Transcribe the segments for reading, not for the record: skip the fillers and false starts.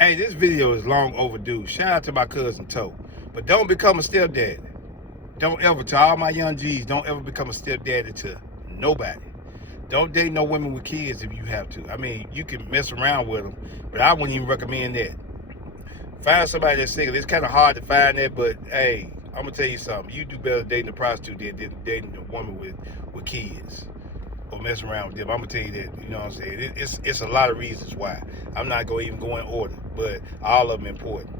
Hey, this video is long overdue. Shout out to my cousin Toe. But don't become a stepdad. Don't ever, to all my young G's, don't ever become a stepdaddy to nobody. Don't date no women with kids if you have to. I mean, you can mess around with them, but I wouldn't even recommend that. Find somebody that's single. It's kind of hard to find that, but hey, I'm gonna tell you something. You do better dating a prostitute than dating a woman with kids or messing around with them. I'm gonna tell you that. You know what I'm saying? It's a lot of reasons why. I'm not gonna even go in order, but all of them important.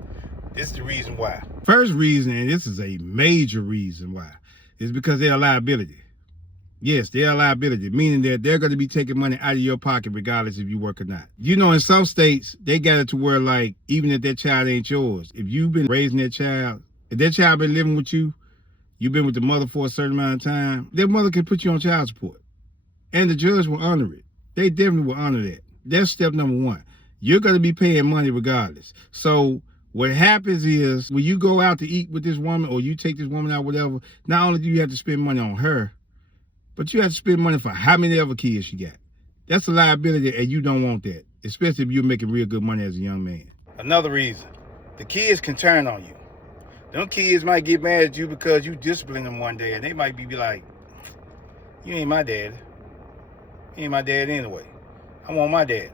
This is the reason why. First reason, and this is a major reason why, is because they're a liability. Yes, they're a liability, meaning that they're going to be taking money out of your pocket regardless if you work or not. You know, in some states, they got it to where, like, even if that child ain't yours, if you've been raising that child, if that child been living with you, you've been with the mother for a certain amount of time, their mother can put you on child support. And the judge will honor it. They definitely will honor that. That's step number one. You're going to be paying money regardless. So what happens is when you go out to eat with this woman or you take this woman out, whatever, not only do you have to spend money on her, but you have to spend money for how many other kids she got. That's a liability, and you don't want that, especially if you're making real good money as a young man. Another reason, the kids can turn on you. Them kids might get mad at you because you discipline them one day, and they might be like, you ain't my dad. You ain't my dad anyway. I want my dad.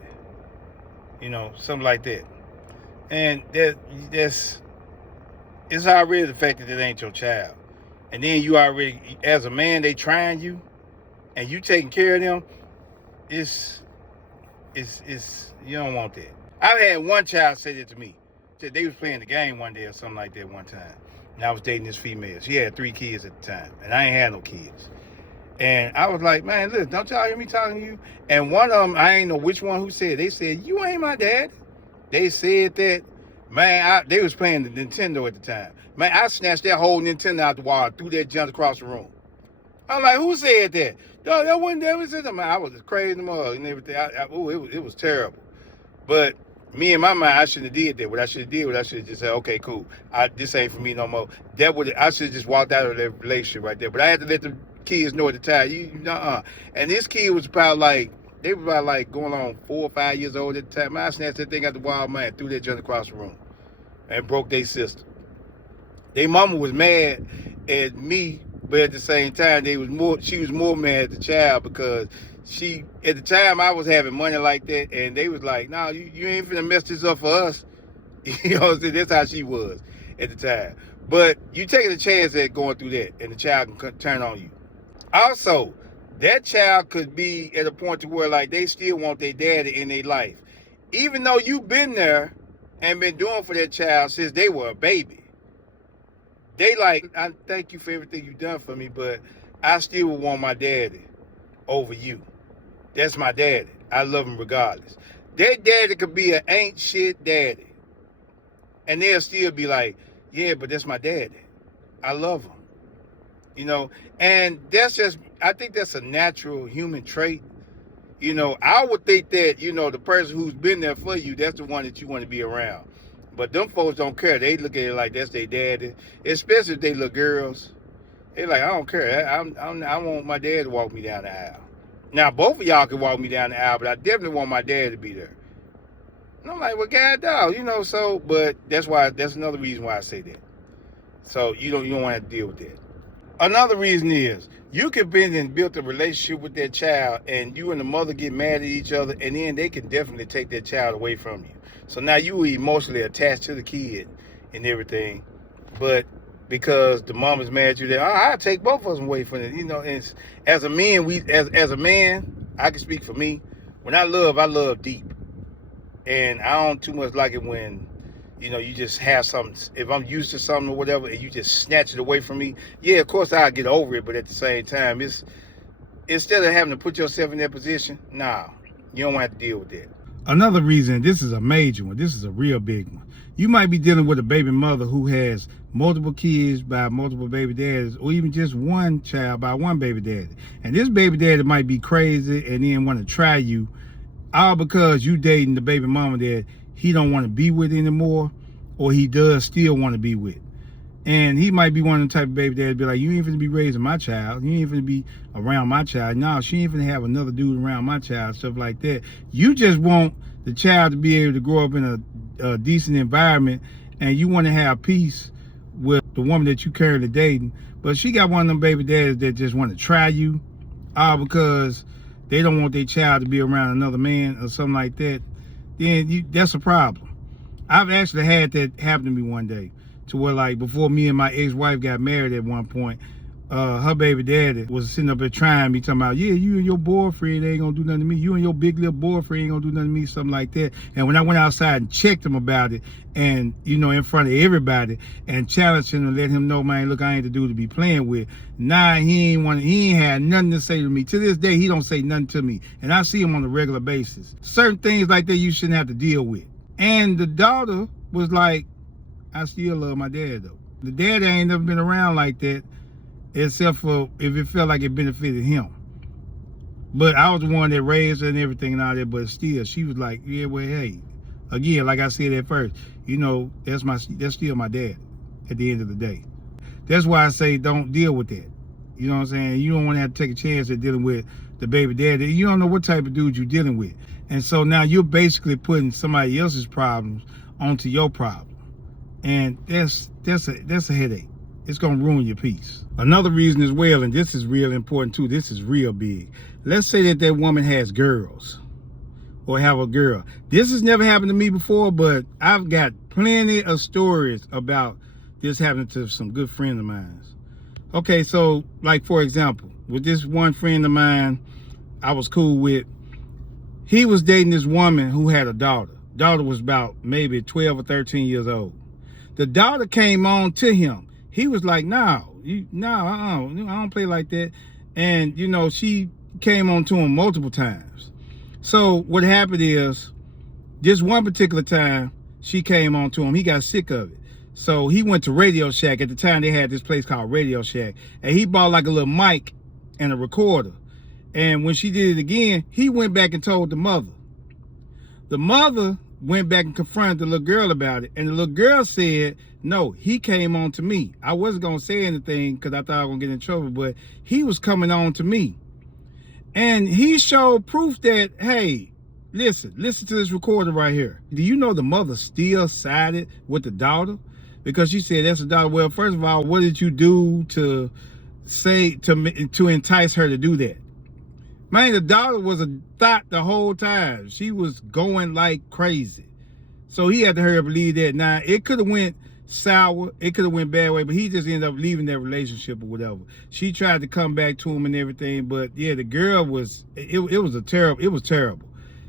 You know, something like that. And it's already the fact that it ain't your child. And then you already, as a man, they trying you, and you taking care of them, it's you don't want that. I've had one child say that to me. Said they was playing the game one day or something like that one time. And I was dating this female. She had 3 kids at the time, and I ain't had no kids. And I was like, man, listen, don't y'all hear me talking to you? And one of them, I ain't know which one who said, they said, you ain't my dad. They said that, man, they was playing the Nintendo at the time. Man, I snatched that whole Nintendo out the wall and threw that junk across the room. I'm like, who said that? No, that wasn't that. Was it? Man, I was crazy mug and everything. It was terrible. But me in my mind, I shouldn't have did that. What I should have did was I should have just said, okay, cool. This ain't for me no more. I should have just walked out of that relationship right there. But I had to let the kids know at the time. And this kid was about they were about going on 4 or 5 years old at the time. Man, I snatched that thing out the wall, man, threw that junk across the room and broke their system. Their mama was mad at me, but at the same time, she was more mad at the child because at the time, I was having money like that, and they was like, no, you ain't finna mess this up for us. You know what I'm saying? That's how she was at the time. But you taking a chance at going through that, and the child can turn on you. Also, that child could be at a point to where, they still want their daddy in their life. Even though you've been there and been doing for that child since they were a baby. They I thank you for everything you've done for me, but I still would want my daddy over you. That's my daddy. I love him regardless. Their daddy could be an ain't shit daddy. And they'll still be like, yeah, but that's my daddy. I love him. You know, and I think that's a natural human trait. You know, I would think that, the person who's been there for you, that's the one that you want to be around. But them folks don't care. They look at it like that's their daddy, especially if they little girls. They like, I don't care. I want my dad to walk me down the aisle. Now, both of y'all can walk me down the aisle, but I definitely want my dad to be there. And I'm like, well, God, dog, but that's another reason why I say that. So you don't want to have to deal with that. Another reason is you could been and built a relationship with that child, and you and the mother get mad at each other, and then they can definitely take that child away from you. So now you were emotionally attached to the kid and everything, but because the mom is mad at you, I'll take both of them away from it. And as a man, as a man, I can speak for me. When I love deep, and I don't too much like it when, you just have something. If I'm used to something or whatever, and you just snatch it away from me, yeah, of course I'll get over it. But at the same time, it's instead of having to put yourself in that position, nah, you don't have to deal with that. Another reason, this is a major one, this is a real big one. You might be dealing with a baby mother who has multiple kids by multiple baby daddies, or even just one child by one baby daddy. And this baby daddy might be crazy and then want to try you, all because you dating the baby mama that he don't want to be with anymore, or he does still want to be with. And he might be one of the type of baby dads be like, you ain't finna be raising my child. You ain't finna be around my child. No, she ain't finna have another dude around my child, stuff like that. You just want the child to be able to grow up in a decent environment, and you want to have peace with the woman that you currently dating. But she got one of them baby dads that just want to try you, because they don't want their child to be around another man or something like that. Then that's a problem. I've actually had that happen to me one day, to where, like, before me and my ex-wife got married at one point, her baby daddy was sitting up there trying me, talking about, yeah, you and your boyfriend ain't gonna do nothing to me. You and your big little boyfriend ain't gonna do nothing to me, something like that. And when I went outside and checked him about it, and, you know, in front of everybody, and challenged him and let him know, man, look, I ain't the dude to be playing with. Nah, he ain't had nothing to say to me. To this day, he don't say nothing to me. And I see him on a regular basis. Certain things like that you shouldn't have to deal with. And the daughter was like, I still love my dad, though. The dad ain't never been around like that, except for if it felt like it benefited him. But I was the one that raised her and everything and all that, but still, she was like, yeah, well, hey, again, like I said at first, you know, that's still my dad at the end of the day. That's why I say don't deal with that. You know what I'm saying? You don't want to have to take a chance at dealing with the baby daddy. You don't know what type of dude you're dealing with. And so now you're basically putting somebody else's problems onto your problem. And that's a headache. It's gonna ruin your peace. Another reason as well, and this is real important too, this is real big. Let's say that woman has girls, or have a girl. This has never happened to me before, but I've got plenty of stories about this happening to some good friends of mine. Okay, so like, for example, with this one friend of mine I was cool with, he was dating this woman who had a daughter. Daughter was about maybe 12 or 13 years old. The daughter came on to him. He was like, I don't play like that. And, you know, she came on to him multiple times. So what happened is, this one particular time, she came on to him. He got sick of it. So he went to Radio Shack. At the time, they had this place called Radio Shack. And he bought like a little mic and a recorder. And when she did it again, he went back and told the mother. The mother went back and confronted the little girl about it. And the little girl said, no, he came on to me. I wasn't going to say anything because I thought I was going to get in trouble, but he was coming on to me. And he showed proof that, hey, listen to this recorder right here. Do you know the mother still sided with the daughter? Because she said, that's the daughter. Well, first of all, what did you do to entice her to do that? Man, the daughter was a thought the whole time. She was going like crazy. So he had to hurry up and leave that. Now, it could have went sour. It could have went bad way, but he just ended up leaving that relationship or whatever. She tried to come back to him and everything, but yeah, the girl was, it was terrible.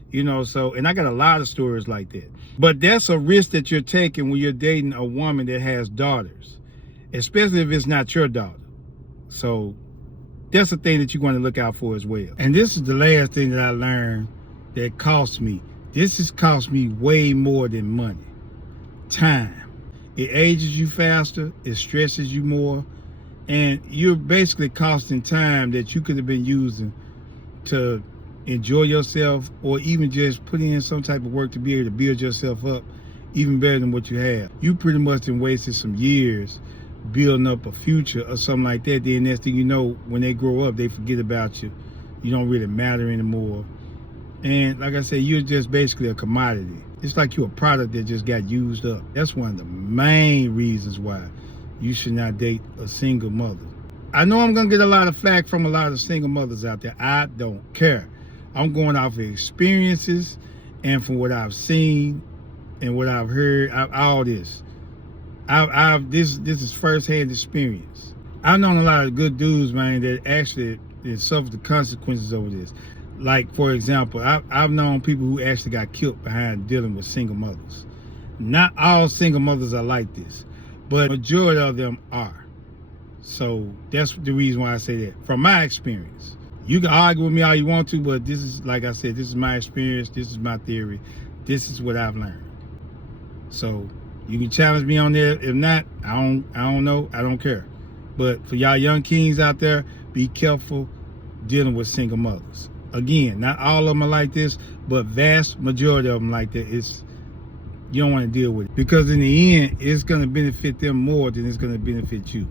You know, so, and I got a lot of stories like that. But that's a risk that you're taking when you're dating a woman that has daughters, especially if it's not your daughter. So that's a thing that you're going to look out for as well. And this is the last thing that I learned that cost me. This has cost me way more than money. Time. It ages you faster, it stresses you more, and you're basically costing time that you could have been using to enjoy yourself, or even just put in some type of work to be able to build yourself up even better than what you have. You pretty much done wasted some years building up a future or something like that. Then next thing you know, when they grow up, they forget about you. You don't really matter anymore. And like I said, you're just basically a commodity. It's like you're a product that just got used up. That's one of the main reasons why you should not date a single mother. I know I'm gonna get a lot of flack from a lot of single mothers out there. I don't care. I'm going off of experiences and from what I've seen and what I've heard. All this. This is firsthand experience. I've known a lot of good dudes, man, that actually suffered the consequences over this. Like, for example, I've known people who actually got killed behind dealing with single mothers. Not all single mothers are like this, but majority of them are. So that's the reason why I say that. From my experience. You can argue with me all you want to, but this is, like I said, this is my experience. This is my theory. This is what I've learned. So you can challenge me on there. If not, I don't know. I don't care. But for y'all young kings out there, be careful dealing with single mothers. Again, not all of them are like this, but vast majority of them like that. You don't want to deal with it because in the end, it's going to benefit them more than it's going to benefit you.